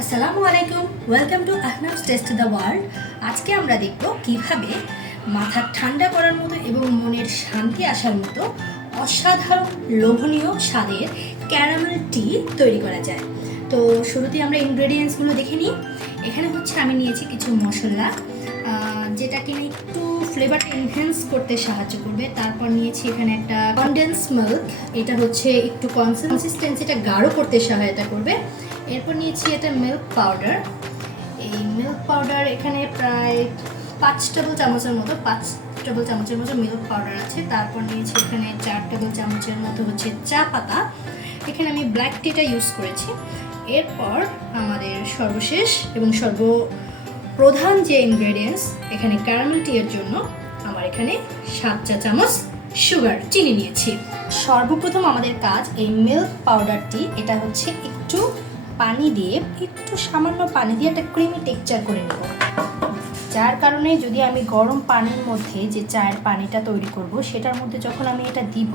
আসসালামু আলাইকুম, welcome to Ahnaf's taste the world. আজকে আমরা দেখব কিভাবে মাথা ঠান্ডা করার মতো এবং মনের শান্তি আসার মতো অসাধারণ লোভনীয় স্বাদের ক্যারামেল টি তৈরি করা যায়। তো শুরুতে আমরা ইনগ্রেডিয়েন্টসগুলো দেখে নিই। এখানে হচ্ছে আমি নিয়েছি কিছু মশলা, যেটা কিনা একটু ফ্লেভারটা এনহ্যান্স করতে সাহায্য করবে। তারপর নিয়েছি এখানে একটা কনডেন্স মিল্ক, এটা হচ্ছে একটু কনসিস্টেন্সিটা গাঢ় করতে সহায়তা করবে। এরপর নিয়েছি এটা মিল্ক পাউডার। এই মিল্ক পাউডার এখানে প্রায় 5 টেবিল চামচের মতো মিল্ক পাউডার আছে। তারপর নিয়েছি এখানে 4 টেবিল চামচের মতো হচ্ছে চা পাতা। এখানে আমি ব্ল্যাক টিটা ইউজ করেছি। এরপর আমাদের সর্বশেষ এবং সর্বপ্রধান যে ইনগ্রেডিয়েন্টস এখানে ক্যারামেল টি এর জন্য আমার এখানে 7 চা চামচ চিনি নিয়েছি। সর্বপ্রথম আমাদের কাজ এই মিল্ক পাউডারটি, এটা হচ্ছে একটু সামান্য পানি দিয়ে একটা ক্রিমি টেক্সচার করে নেব। যার কারণে যদি আমি গরম পানির মধ্যে যে চায়ের পানিটা তৈরি করব সেটার মধ্যে যখন আমি এটা দিব,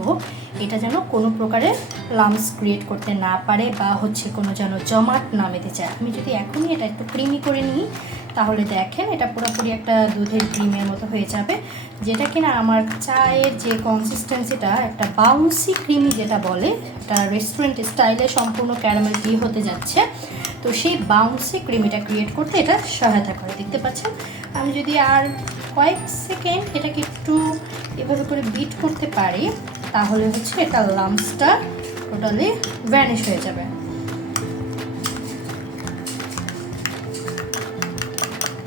এটা যেন কোনো প্রকারের লাম্পস ক্রিয়েট করতে না পারে বা হচ্ছে কোনো যেন জমাট না মেতে চায়। আমি যদি এখনই এটা একটু ক্রিমি করে নিই, তাহলে দেখেন এটা পুরোপুরি একটা দুধের ক্রিমের মতো হয়ে যাবে, যেটা কিনা আমার চায়ের যে কনসিস্টেন্সিটা একটা বাউন্সি ক্রিমি যেটা বলে, এটা রেস্টুরেন্ট স্টাইলে সম্পূর্ণ ক্যারামেল টি হতে যাচ্ছে। তো সেই বাউন্সি ক্রিমিটা ক্রিয়েট করতে এটা সহায়তা করে। দেখতে পাচ্ছেন, আমি যদি আর কয়েক সেকেন্ড এটাকে একটু এভাবে করে বিট করতে পারি, তাহলে হচ্ছে এটা লাম্পসটা টোটালি ভ্যানিশ হয়ে যাবে।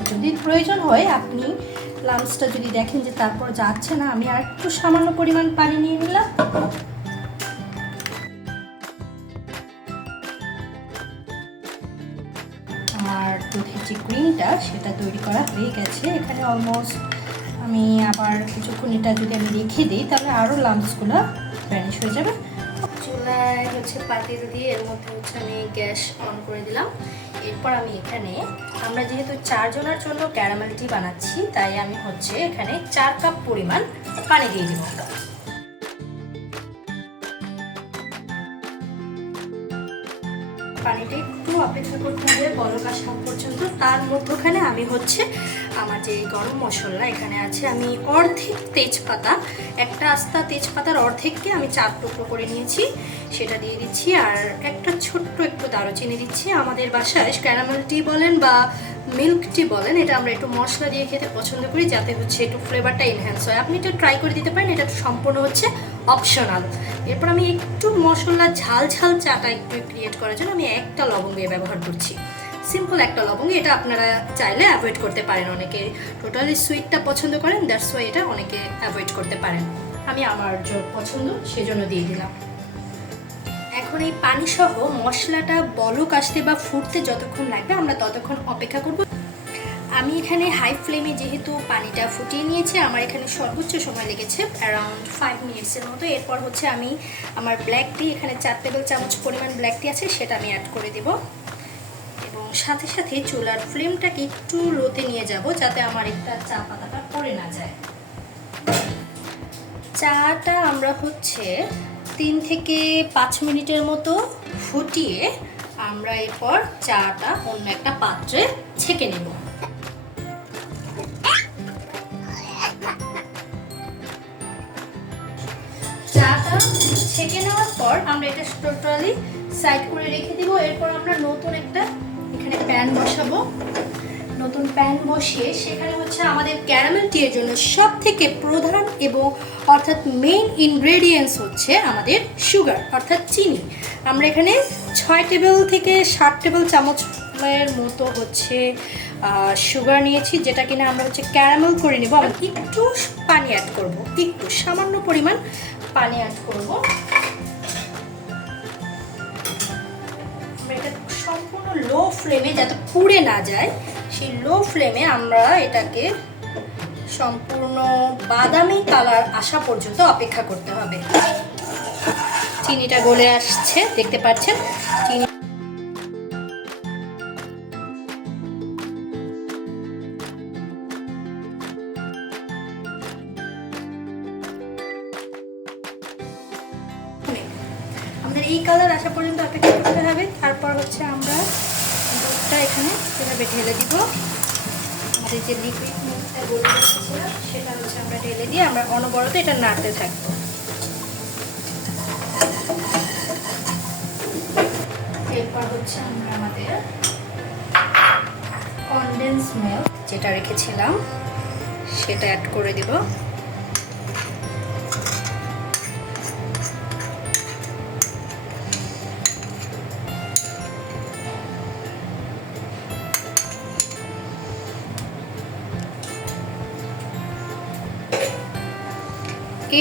যদি প্রয়োজন হয় আপনি লাম্পসটা যদি দেখেন যে তারপর যাচ্ছে না, আমি আর একটু সামান্য পরিমাণ পানি নিয়ে নিলাম। আর দুধের যে ক্রিমটা সেটা তৈরি করা হয়ে গেছে। এখানে অলমোস্ট আমি আবার কিছুক্ষণ এটা যদি আমি রেখে দিই, তাহলে আরও লাম্পসগুলো ভ্যানিশ হয়ে যাবে। চুলায় হচ্ছে পাতিল দিয়ে এর মধ্যে হচ্ছে আমি গ্যাস অন করে দিলাম। এরপর আমি এখানে, আমরা যেহেতু 4 জনের জন্য ক্যারামেল টি বানাচ্ছি, তাই আমি হচ্ছে এখানে 4 কাপ পরিমাণ পানি দিয়ে দিব। পানিটা একটু অপেক্ষা করতে হবে বলক আসা পর্যন্ত। তার মধ্যখানে আমি হচ্ছে আমার যে গরম মশলা এখানে আছে, আমি অর্ধেক তেজপাতা, একটা আস্তা তেজপাতার অর্ধেককে আমি 4 টুকরো করে নিয়েছি, সেটা দিয়ে দিচ্ছি। আর একটা ছোট্ট একটু দারুচিনি দিচ্ছি। আমাদের বাসায় ক্যারামেল টি বলেন বা মিল্ক টি বলেন, এটা আমরা একটু মশলা দিয়ে খেতে পছন্দ করি, যাতে হচ্ছে একটু ফ্লেভারটা এনহ্যান্স হয়। আপনি এটা ট্রাই করে দিতে পারেন, এটা সম্পূর্ণ হচ্ছে অপশনাল। এরপর আমি একটু মশলা ঝাল চাটা একটু ক্রিয়েট করার জন্য আমি একটা লবঙ্গ ব্যবহার করছি, সিম্পল একটা লবঙ্গ। এটা আপনারা চাইলে অ্যাভয়েড করতে পারেন, অনেকে টোটালি সুইটটা পছন্দ করেন, দ্যাটস ওয়াই এটা অনেকে অ্যাভয়েড করতে পারেন। আমি আমার পছন্দ সেজন্য দিয়ে দিলাম। এখন এই পানি সহ মশলাটা বলক আসতে বা ফুটতে যতক্ষণ লাগবে আমরা ততক্ষণ অপেক্ষা করব। আমি এখানে হাই ফ্লেমে যেহেতু পানিটা ফুটিয়ে নিয়েছি, আমার এখানে সর্বোচ্চ সময় লেগেছে অ্যারাউন্ড 5 মিনিটসের মতো। এরপর হচ্ছে আমি আমার ব্ল্যাক টি, এখানে 4 টেবিল চামচ পরিমাণ ব্ল্যাক টি আছে, সেটা আমি অ্যাড করে দেব। এবং সাথে সাথে চুলার ফ্লেমটাকে একটু লোতে নিয়ে যাব, যাতে আমার একটা চা পাতাটা পড়ে না যায়। চাটা আমরা হচ্ছে 3 থেকে 5 মিনিটের মতো ফুটিয়ে আমরা এরপর চাটা অন্য একটা পাত্রে ছেঁকে নেব। চাটা ছেঁকে নেওয়ার পর আমরা এটা টোটালি সাইড করে রেখে দিব। এরপর আমরা নতুন একটা এখানে প্যান বসাবো। নতুন প্যান বসিয়ে সেখানে হচ্ছে আমাদের ক্যারামেল টি এর জন্য সব থেকে প্রধান এবং অর্থাৎ মেইন ইনগ্রেডিয়েন্টস হচ্ছে আমাদের সুগার অর্থাৎ চিনি। আমরা এখানে 6 টেবিল থেকে 7 টেবিল চামচের মতো হচ্ছে সুগার নিয়েছি, যেটা কিনা আমরা হচ্ছে ক্যারামেল করে নেব। আমরা একটু পানি অ্যাড করব, একটু সামান্য পরিমাণ পানি অ্যাড করব। আমরা এটা সম্পূর্ণ লো ফ্লেমে, যাতে পুড়ে না যায়, সেই লো ফ্লেমে আমরা এটাকে সম্পূর্ণ বাদামি কালার আসা পর্যন্ত অপেক্ষা করতে হবে। চিনিটা গলে আসছে, দেখতে পাচ্ছেন। চিনি আমাদের এই কালার আসা পর্যন্ত অপেক্ষা করতে হবে। তারপর হচ্ছে আমরা মিল্কটা এখানে এভাবে ঢেলে দিব। আমাদের যে লিকুইড মিল্কটা গলে রেখেছিলাম সেটা হচ্ছে আমরা ঢেলে দিয়ে আমরা অনবরত এটা নাড়তে থাকবো। এরপর হচ্ছে আমরা আমাদের কনডেন্স মিল্ক যেটা রেখেছিলাম সেটা অ্যাড করে দিব।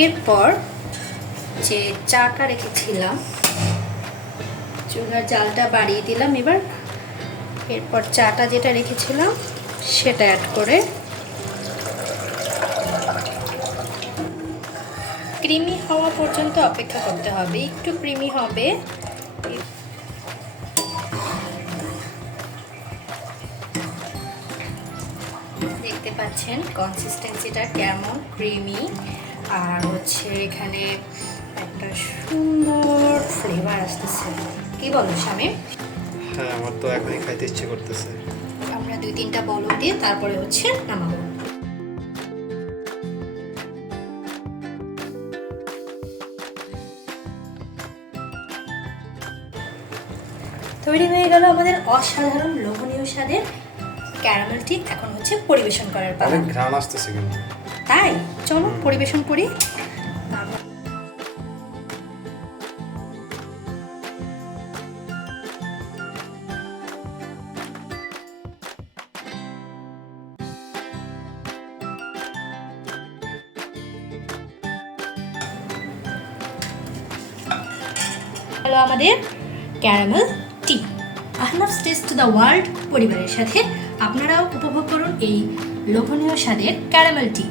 এরপর যে চাটা রেখেছিলাম চুলার জালটা বাড়িয়ে দিলাম। এরপর চাটা যেটা রেখেছিলাম সেটা অ্যাড করে ক্রিমি হওয়া পর্যন্ত অপেক্ষা করতে হবে। একটু ক্রিমি হবে। দেখতে পাচ্ছেন কনসিস্টেন্সিটা কেমন ক্রিমি, আর হচ্ছে এখানে একটা সুন্দর ফ্লেভার আসতেছে। কি বলো শামীম? হ্যাঁ, আমার তো এখনই খাইতে ইচ্ছে করতেছে। আমরা 2-3টা বলক দিয়ে তারপরে হচ্ছে নামাবো। তৈরি হয়ে গেল আমাদের অসাধারণ লোভনীয় স্বাদের ক্যারামেল টি। এখন হচ্ছে পরিবেশন করার পালা। অনেক ঘ্রাণ আসতেছে কিন্তু। তাই চলো পরিবেশন করি। হলো আমাদের caramel tea. Ahnaf's taste to the world পরিবারের সাথে আপনারাও উপভোগ করুন এই লোভনীয় স্বাদের ক্যারামেল টি।